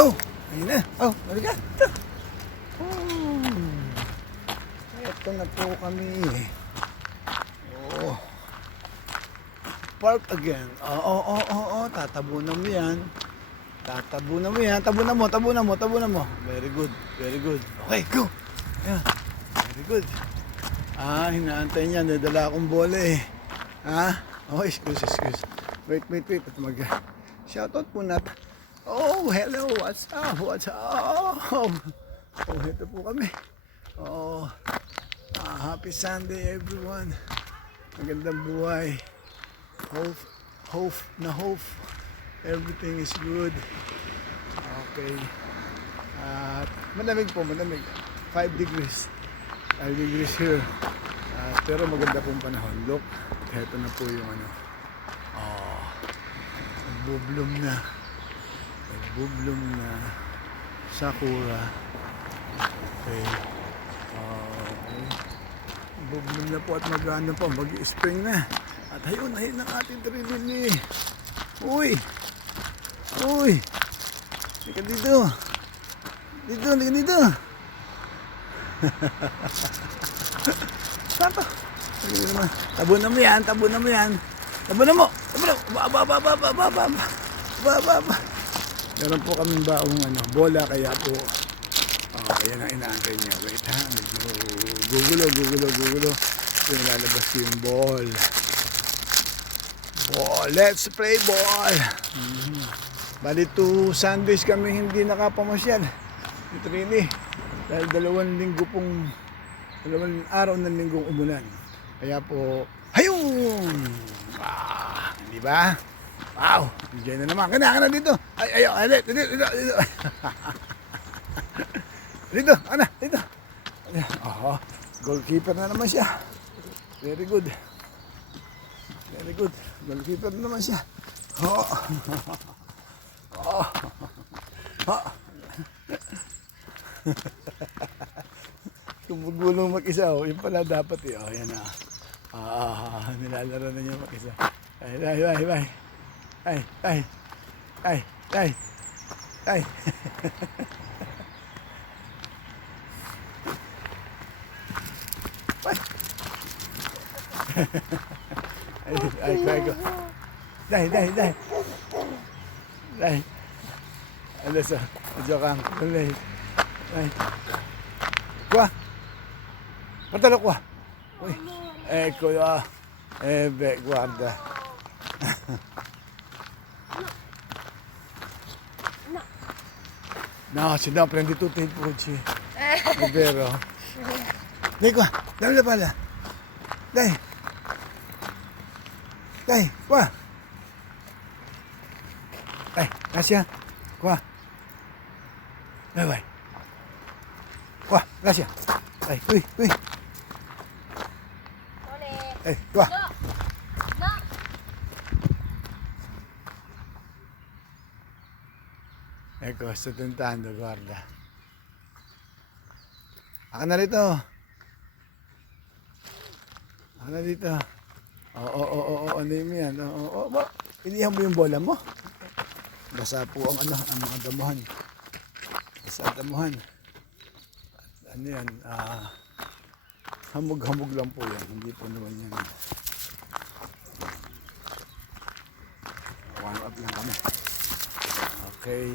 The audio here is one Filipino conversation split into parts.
Go! Ayun na. Oh, halika. Ito. Ito na po kami. Oh. Park again. Oo. Tatabunan mo yan. Tatabunan mo yan. Tabunan mo. Very good. Okay, go. Ayan. Very good. Hinaantay niya. Nadala akong bola eh. Oh, excuse. Wait. Shoutout po natin. Oh, hello. What's up? Oh, ito po kami. Oh, happy Sunday everyone. Magandang buhay. Hope. Everything is good. Okay. At malamig. 5 degrees. 5 degrees here. Pero maganda pong panahon. Look, ito na po yung ano. Nagbubloom na sakura. Okay. Nagbubloom na po at mag-ano po, mag-spring na. At ayun ang ating trilili. Uy! Halika dito. Dito. Sato. Tabunan mo yan. Baba. Meron po kaming baong bola, kaya po yan ang inaantay niya. Wait ha, gugulo. So lalabas yung ball. Let's play ball. Bali 2 Sundays kami hindi nakapamasyal. Ito really. Dahil 2 araw ng linggong umulan. Kaya po, hayun! Di ba? Wow! Diyan na naman. Kana dito. Dito. Dito. Goalkeeper na naman siya. Very good. Goalkeeper na naman siya. Tumugulong mag-isa. Yun pala dapat eh. Yan na. Nilalaro na niya mag-isa. Bye. Go. Dai. Alas, joke ang kulay. Kuha. Patalo kuha. Uy. Ecco, guarda. No, se no prendi tutti i pulci. È vero? Dai qua, dammi la palla. Dai, qua. Dai, grazie. Qua. Vai. Qua, grazie. Dai, qui. Qua. No. Ecco, sto tentando, guarda. Ako na rito. Ano yun yan? Inihan mo yung bola mo. Basa po ang mga damuhan. Ano yan? Hamog lang po yan. Hindi po naman yan. Warm up lang kami. Okay.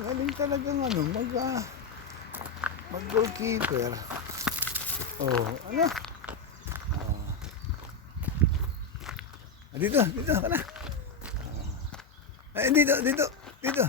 Galing talagang mag-goalkeeper. Dito ka na. Dito.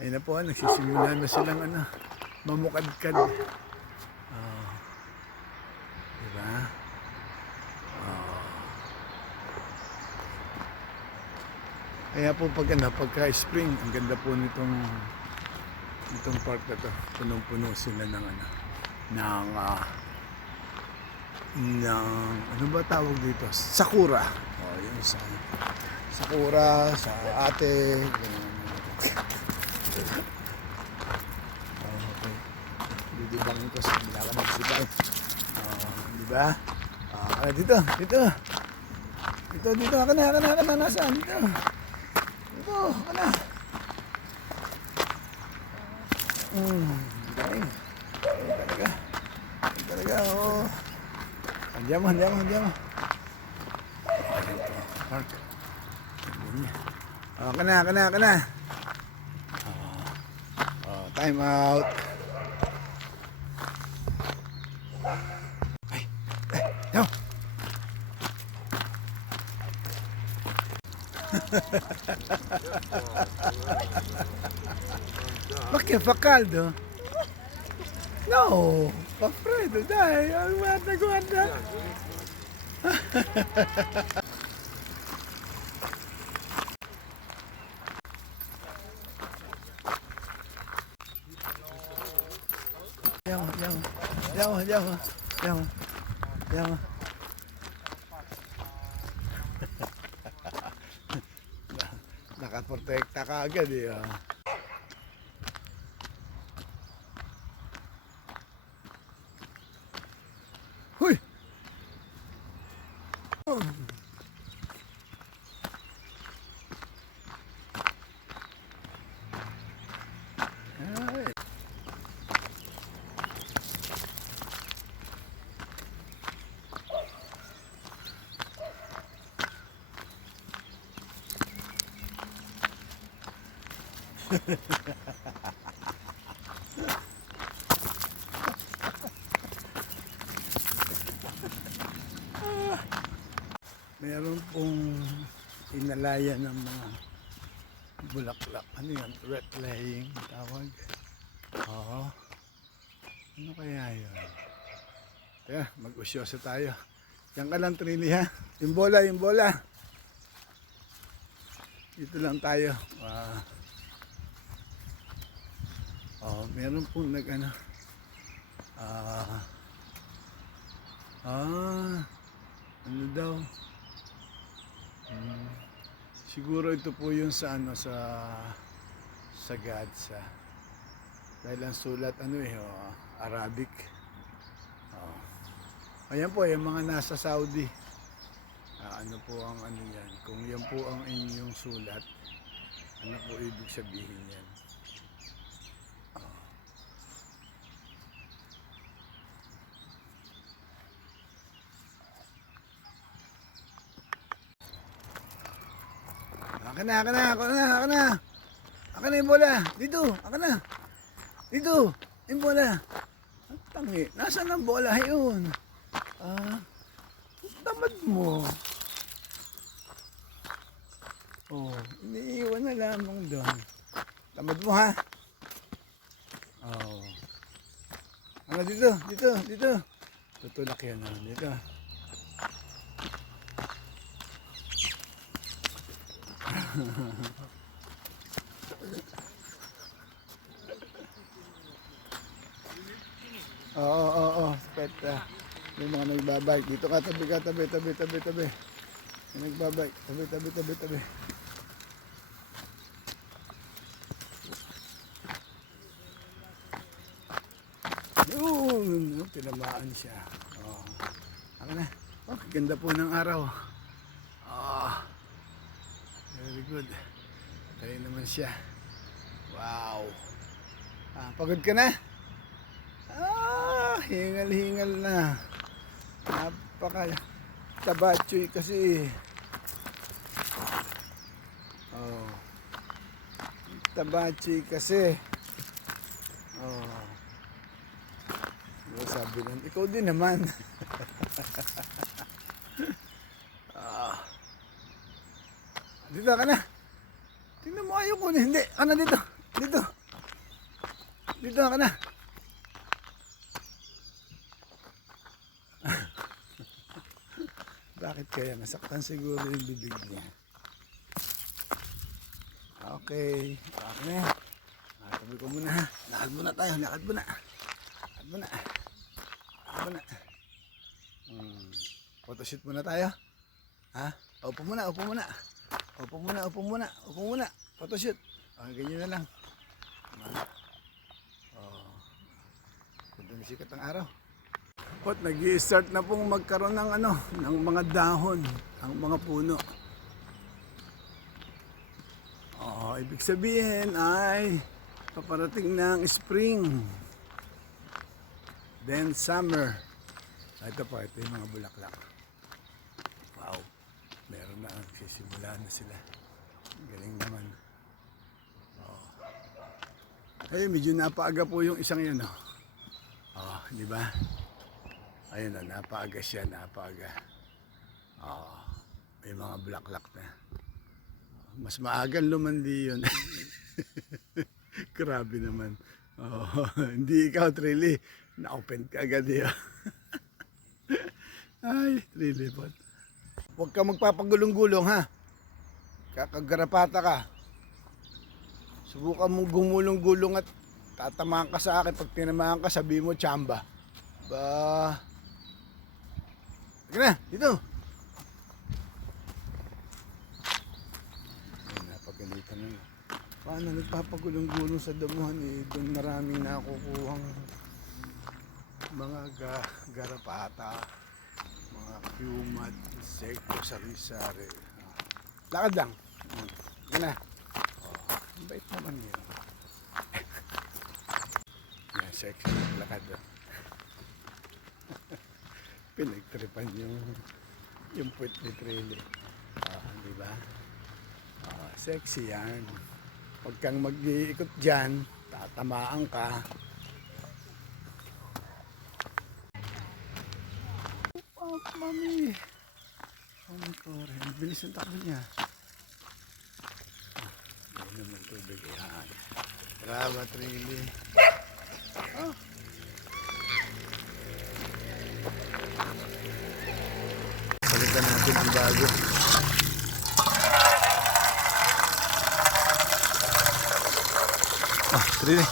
Ayun na po, nagsisimula na silang mamukadkad. Diba? Kaya po pagka-spring, ang ganda po nitong park na to. Punong-puno sila ng ano ba tawag dito? Sakura. Yun sakura, sa ate. Okay. libangin ko sa kabila ka nagsipay. Di ba? Dito, dito. Dito, ka na, nasaan? Dito, ka na. Galing. Talaga, oo. Andiyan mo. Park. Ka na. Time out. Yaw. Ma che fa caldo? No, fa freddo, dai, guarda. Andiamo. Nakaprotekta ka agad eh. Huy! Ay. Meron pong inalaya ng mga bulaklak. Ano yun? Red laying tawag. Oo. Ano kaya yun? Kaya mag-usyoso tayo. Diyan ka lang, Trini, ha? Yung bola. Dito lang tayo. Meron pong ano daw? Siguro ito po yung sa Gadsa. Dahil ang sulat Arabic. Ayan po, yung mga nasa Saudi. Ano po ang yan? Kung yan po ang inyong sulat, ano po ibig sabihin yan? Ako na yung bola. Dito, yung bola. Ang tangi, nasaan ang bola yun? Tamad mo. Iniiwan na lamang doon. Tamad mo, ha? Dito. Tutulak yan, dito. Oo. Speta. May mga nagbabike. Dito ka, tabi. May nagbabike. Tabi. Yun. Tinamaan siya. Ako na. Ganda po ng araw. Very good. Tayo naman siya. Wow. Pagod ka na? Hingal na. Tabatsoy kasi. Tabatsoy kasi. Sabi nun, ikaw din naman. Dito ka na. Tingnan mo, ayaw ko. Hindi, ka na dito. Dito ka na. Bakit kaya? Nasaktan siguro yung bibig niya. Okay. Bakit na yan? Tabi ko muna, ha. Lakad muna tayo. Photoshoot muna tayo. Ha? Upo muna. Photoshoot. Ganyan na lang. sumisikat ang araw. At nag-i-start na pong magkaroon ng ng mga dahon, ang mga puno. Ibig sabihin ay paparating ng spring. Then summer. Ito po, ito yung mga bulaklak. Wow, meron na, nagsisimula na sila. Galing naman. Ay, medyo napaaga po yung isang yun. Di ba? Ayun na, napaaga siya, napaaga. May mga bulaklak na. Mas maagang lumandi yun. Grabe naman. Hindi ikaw, Trilly. Na-open ka agad yun. Ay, Trilly po. Huwag ka magpapagulong-gulong, ha? Kakagarapata ka. Subukan mong gumulong-gulong at tatamaan ka sa akin. Pag tinamaan ka, sabihin mo, tsamba. Ba... Sige na, dito. Ay, napagalitan na. Paano nagpapagulong-gulong sa damuhan eh? Doon maraming nakukuhang mga garapata, mga kumad, insekto, sari-sari. Lakad lang. Sige na. Bait naman yun. Yan, sexy. Lakad. Pinagtripan yung puwet ni Trilly. Di ba? Sexy yan. Huwag kang mag-iikot dyan, tatamaan ka. Oh, mami. Oh, my God. Bilis ang takbo niya. Ayun naman tubig. Yan. Brava, Trilly. Oh. Palitan natin ang bago. Trilly.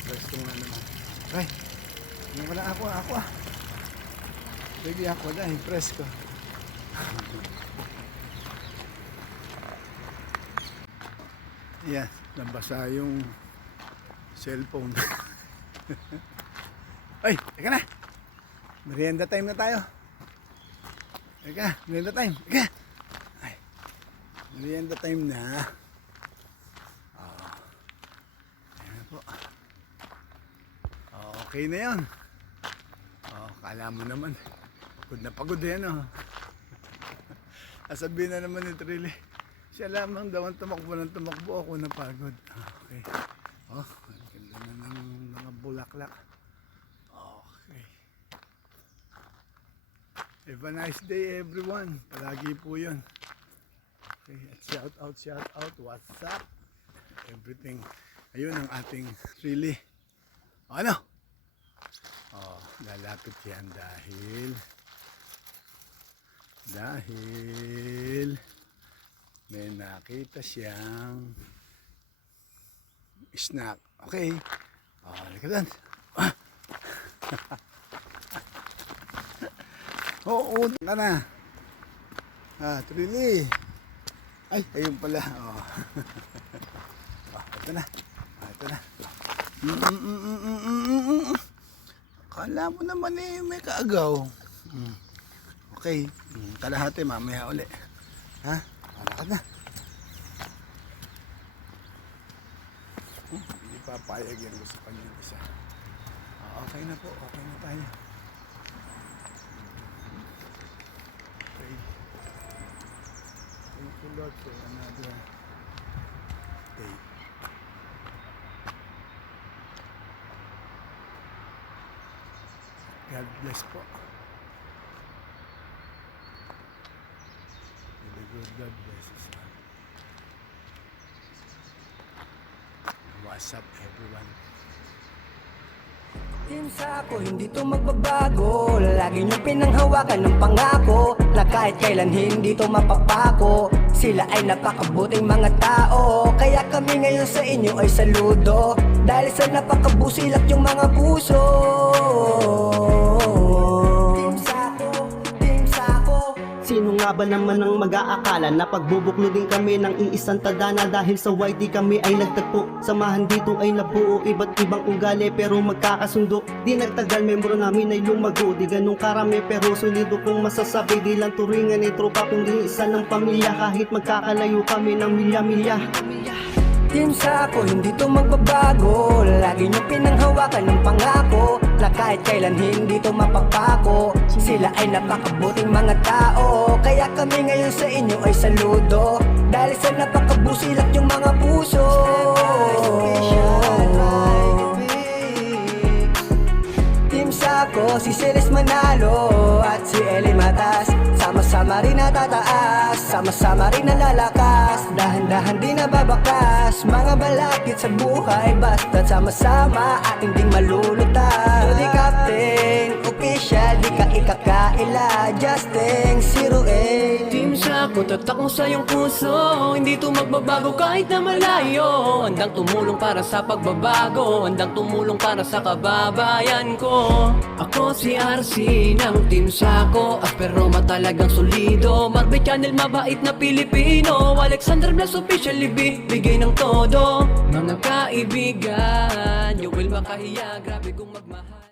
Presko nga naman. Ay, hindi wala ako. Sige ako dahil presko. Yan, nabasa yung cellphone. Ay, teka na. Merienda time na tayo. Teka, merienda time. Teka. Ay, merienda time na. Ayan po. Okay na yan. Kala mo naman. Pagod yan. Sabihin na naman ni Trilly. Siya lamang daw ang tumakbo ako napagod. Okay. Ang ganda na ng mga bulaklak. Okay. Have a nice day everyone. Palagi po yun. Okay. At shout out. What's up? Everything. Ayun ang ating Trilly. Ano? Lalapit yan dahil may nakita siyang snack. Okay. Halika doon. Oo, ka na. Trilly. Ay, ayun pala. Ito na. Kala mo naman may kaagaw. Okay. Kalahati mamaya uli. Lakad na. Hindi papayag yan. Gusto pa niyo isa. Okay na po. Okay na tayo. Okay. Thank you Lord for another day. God bless po. May the good God bless us all. What's up everyone? Team Sako, hindi to magbabago. Lagi nyo pinanghawakan ng pangako na kahit kailan hindi to mapapako. Sila ay napakabuting mga tao, kaya kami ngayon sa inyo ay saludo. Dahil sa napakabusilak yung mga puso. Team Sako, Team Sako. Sino nga ba naman ang mag-aakala na pagbubuklo din kami ng iisang tadhana? Dahil sa YT kami ay nagtagpo, samahan dito ay nabuo, iba't ibang ugali pero magkakasundo. Di nagtagal, membro namin ay lumago, di ganun karami pero solido kong masasabi. Di lang turingan ni tropa kundi isa ng pamilya, kahit magkakalayo kami ng milya-milya. Team Sako, hindi to magbabago. Lagi nyo pinanghawakan ng pangako na kahit kailan hindi to mapapako. Sila ay napakabuting mga tao, kaya kami ngayon sa inyo ay saludo. Dahil sa napakabusilak yung mga puso. Team Sako, si Celes Manalo at si Eli Matas, sama-sama rin natataas, sama-sama rin nalalakas, dahan-dahan din nababakas. Mga balakid sa buhay, basta't sama-sama ating ding malulutas. Di captain, official, di ka ikakaila, Justin 08. Team Sako, tatak mo sa iyong puso, hindi to magbabago kahit na malayo. Handang tumulong para sa pagbabago, handang tumulong para sa kababayan ko. Ako si RC ng Team Sako, aspero matalagang solido. Marbe Channel, mabait na Pilipino. Alexander Blas official, bigay ng todo. Mga kaibigan, you will makahiya, grabe kung magmahal.